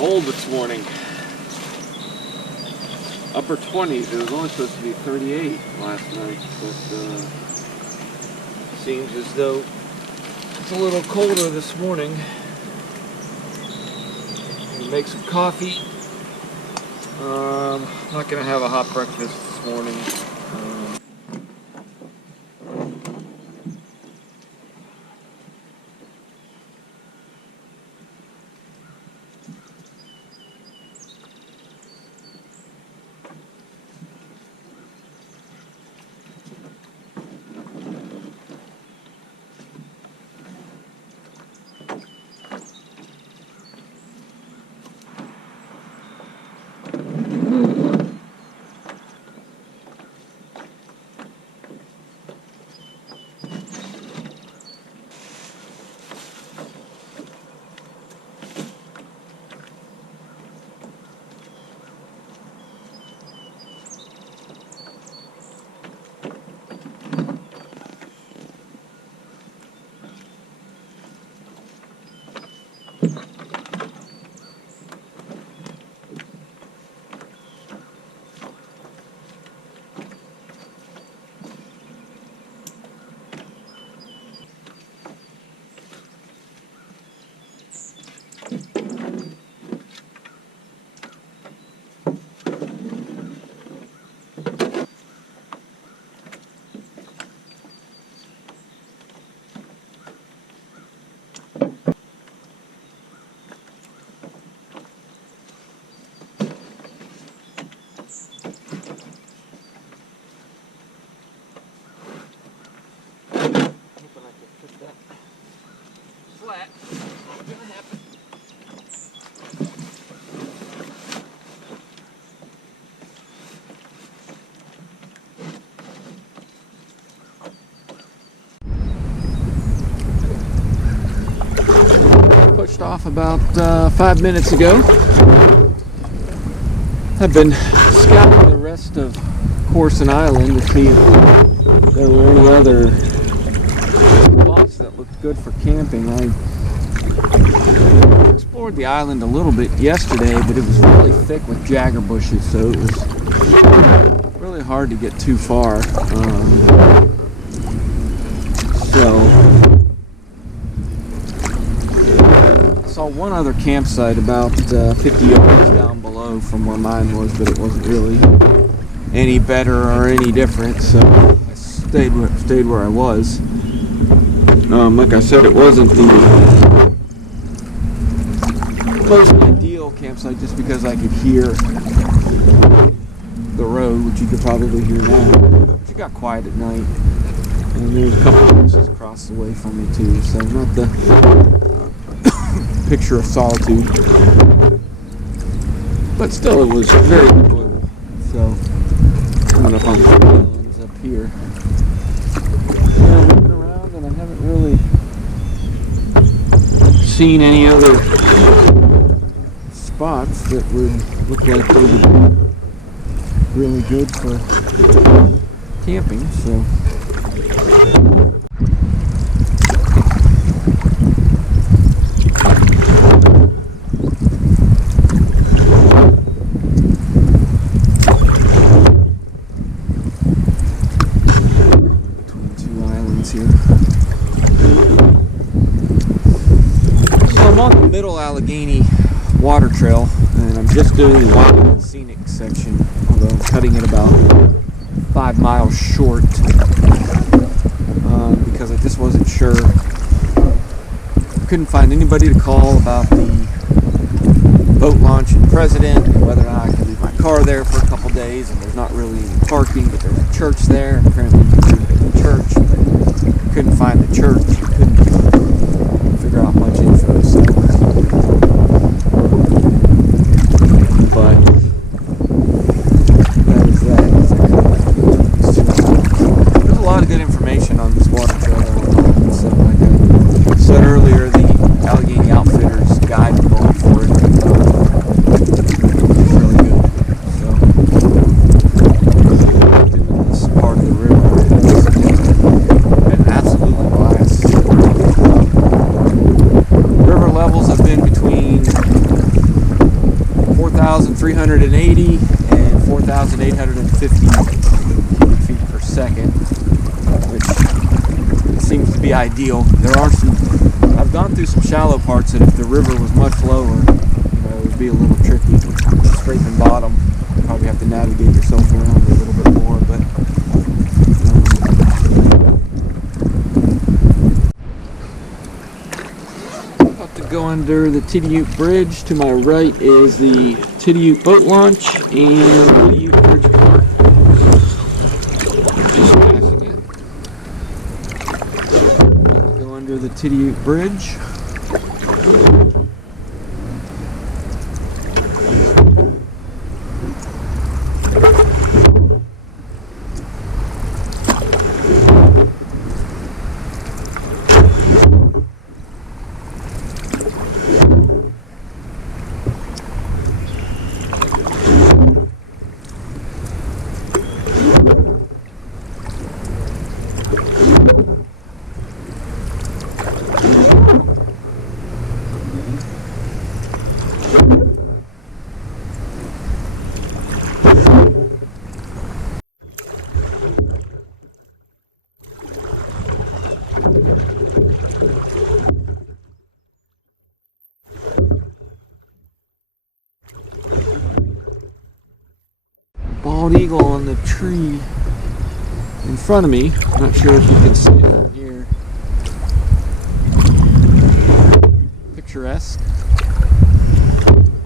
cold this morning. Upper 20s. It was only supposed to be 38 last night, but seems as though it's a little colder this morning. Gonna make some coffee. Not gonna have a hot breakfast this morning. Pushed off about 5 minutes ago. I've been scouting the rest of Corson Island to see if there were any other spots that looked good for camping. I explored the island a little bit yesterday, but it was really thick with jagger bushes, so it was really hard to get too far. Saw one other campsite about 50 yards down below from where mine was, but it wasn't really any better or any different, so I stayed where I was. Like I said, it wasn't the most ideal campsite just because I could hear the road, which you could probably hear now. But it got quiet at night, and there's a couple of houses across the way from me too, so not the picture of solitude, but still it was very enjoyable. So coming up on the islands up here, I'm looking around and I haven't really seen any other spots that would look like they would be really good for camping. So Allegheny water trail, and I'm just doing the Wild and Scenic section, although I'm cutting it about 5 miles short because I just wasn't sure. Couldn't find anybody to call about the boat launch in President and whether or not I could leave my car there for a couple days, and there's not really any parking, but there's a church there, and apparently you can go to the church, but couldn't find the church, couldn't figure out much info, so but that is that. There's a lot of good information on this water trail. So like I said earlier, the Allegheny Outfitters guide going for it is really good. So doing this part of the river has been absolutely blast. 380 and 4,850 cubic feet per second, which seems to be ideal. There are some, I've gone through some shallow parts that if the river was much lower, it would be a little tricky. Scraping bottom, you probably have to navigate yourself around a little bit more, but about to go under the Tidiute Bridge. To my right is the Tidiute Boat Launch and Tidiute Bridge Park. Just passing it. About to go under the Tidiute Bridge. Bald eagle on the tree in front of me. I'm not sure if you can see it from here. Picturesque.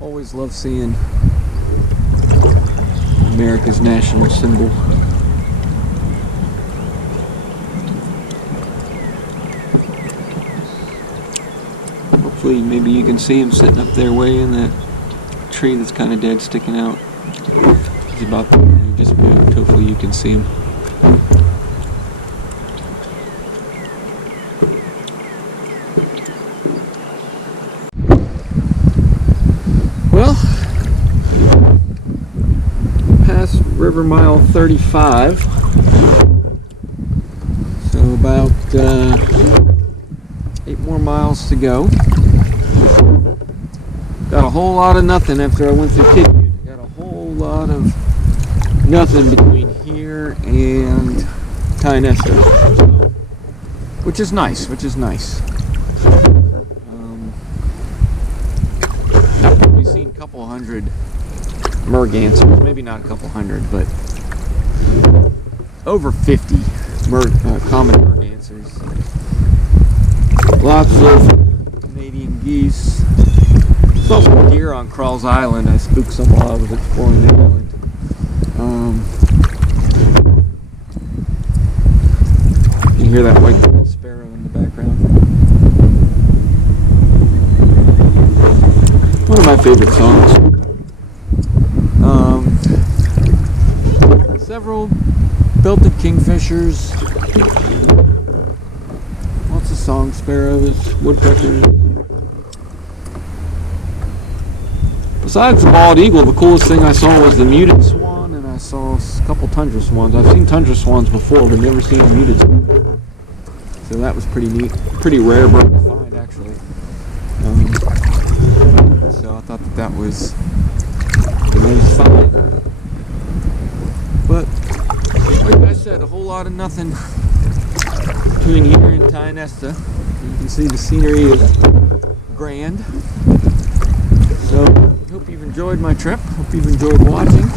Always love seeing America's national symbol. Hopefully maybe you can see him sitting up there way in that tree that's kind of dead sticking out. He's about to just moved. Hopefully you can see him. Well, past River Mile 35. So about 8 more miles to go. Got a whole lot of nothing after I went through Tidiute. Got a whole lot of nothing between here and Tionesta, so, which is nice. I've probably seen a couple hundred mergansers, maybe not a couple hundred, but over 50 common mergansers. Lots of Canadian geese. Saw some deer on Crawls Island. I spooked some while I was exploring the island. You hear that white sparrow in the background. One of my favorite songs. Several belted kingfishers. Lots of song sparrows, woodpeckers. Besides the bald eagle, the coolest thing I saw was the muted swan, and I saw a couple tundra swans. I've seen tundra swans before, but never seen a muted swan. So that was pretty neat. Pretty rare bird to find, actually. So I thought that was a nice find. But, like I said, a whole lot of nothing between here and Tionesta. You can see the scenery is grand. So, hope you've enjoyed my trip. Hope you've enjoyed watching.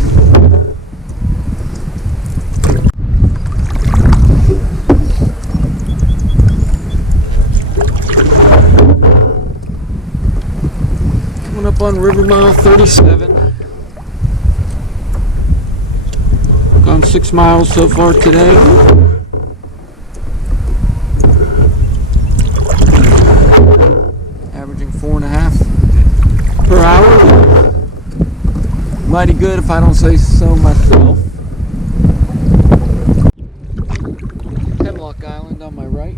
Coming up on River Mile 37. Gone 6 miles so far today. Averaging 4.5 per hour. Mighty good if I don't say so myself. Hemlock Island on my right.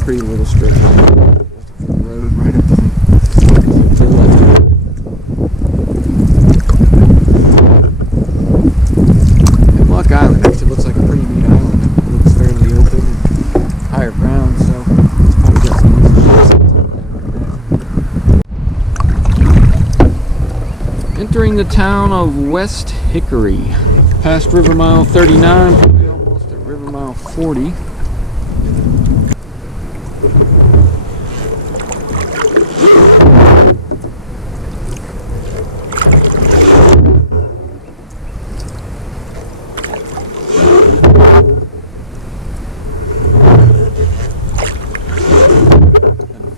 Pretty little strip of road right up to the left. Hemlock Island actually looks like entering the town of West Hickory. Past River Mile 39, probably almost at River Mile 40.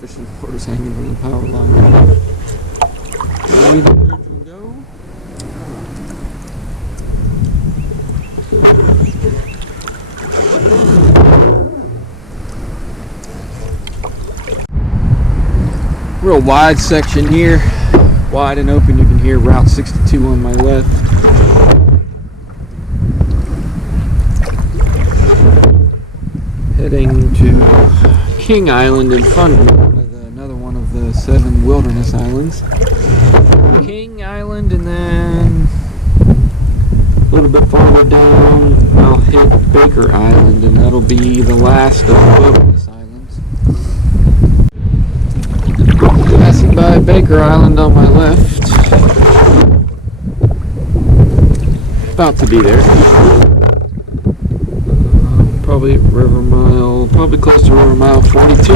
Fishing quarters hanging from the power line. Away the bridge we go. Real wide section here, wide and open. You can hear Route 62 on my left. Heading to King Island in front of me, another one of the 7 wilderness islands. King Island, and then a little bit farther down I'll hit Baker Island, and that'll be the last of the wilderness islands. Passing by Baker Island on my left. About to be there. Probably at River Mile, probably close to River Mile 42.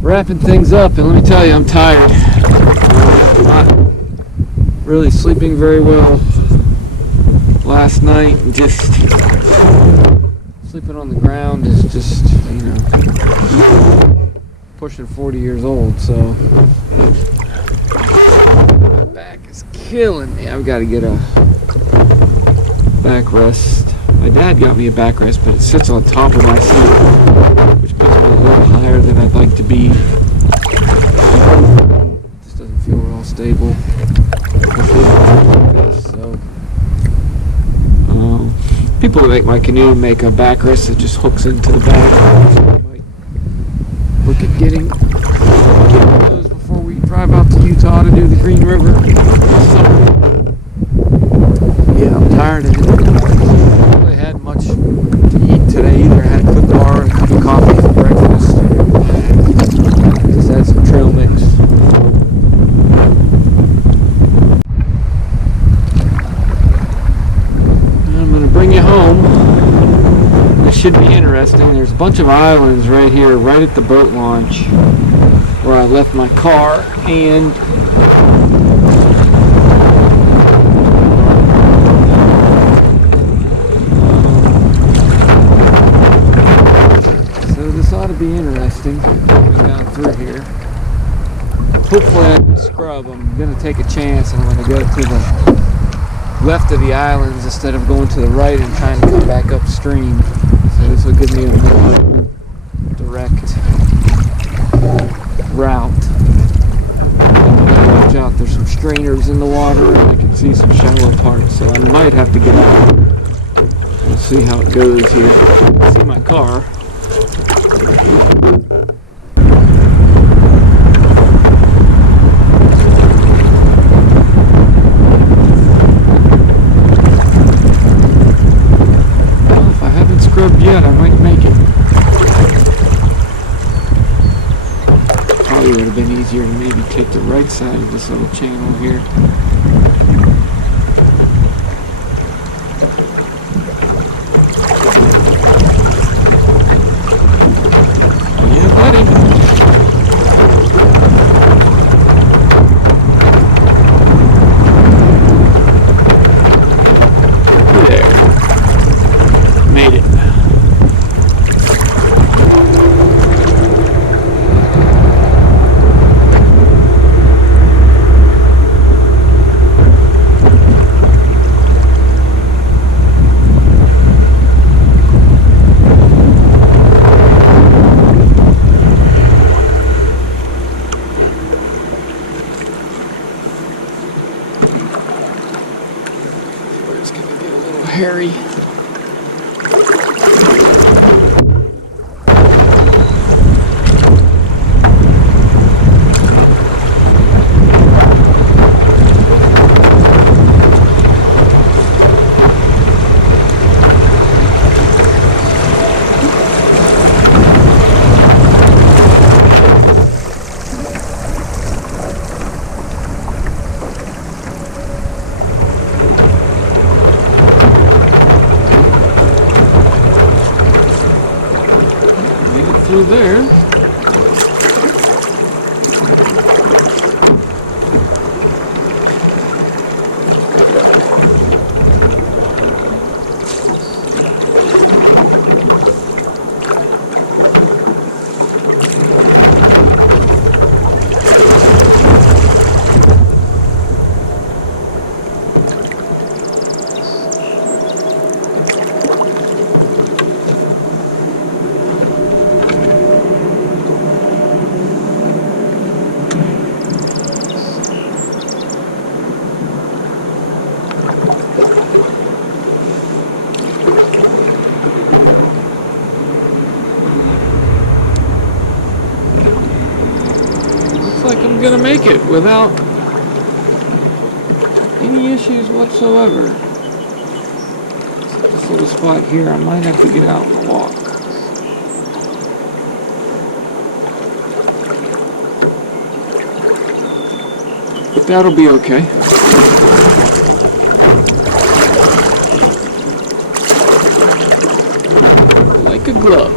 Wrapping things up, and let me tell you, I'm tired. Not really sleeping very well last night, and just sleeping on the ground is just, you know, pushing 40 years old, so my back is killing me. I've got to get a backrest. My dad got me a backrest, but it sits on top of my seat, which puts me a little higher than I'd like to be. This doesn't feel real stable. So, people that make my canoe make a backrest that just hooks into the back. So I might look at getting those before we drive out to Utah to do the Green River this summer. Yeah, I'm tired of it. Much to eat today either. I had a quick bar and a cup of coffee for breakfast. Just had some trail mix. I'm going to bring you home. This should be interesting. There's a bunch of islands right here, right at the boat launch where I left my car, and to be interesting coming down through here. Hopefully I can scrub. I'm going to take a chance, and I'm going to go to the left of the islands instead of going to the right and trying to come back upstream. So this will give me a more direct route. Watch out, there's some strainers in the water, and I can see some shallow parts, so I might have to get out. We'll see how it goes here. See my car. Yet I might make it. Probably would have been easier to maybe take the right side of this little channel here. Yeah, buddy. There. Made it. It's going to get a little hairy. go there. Like I'm gonna make it without any issues whatsoever. This little spot here, I might have to get out and walk. But that'll be okay. Like a glove.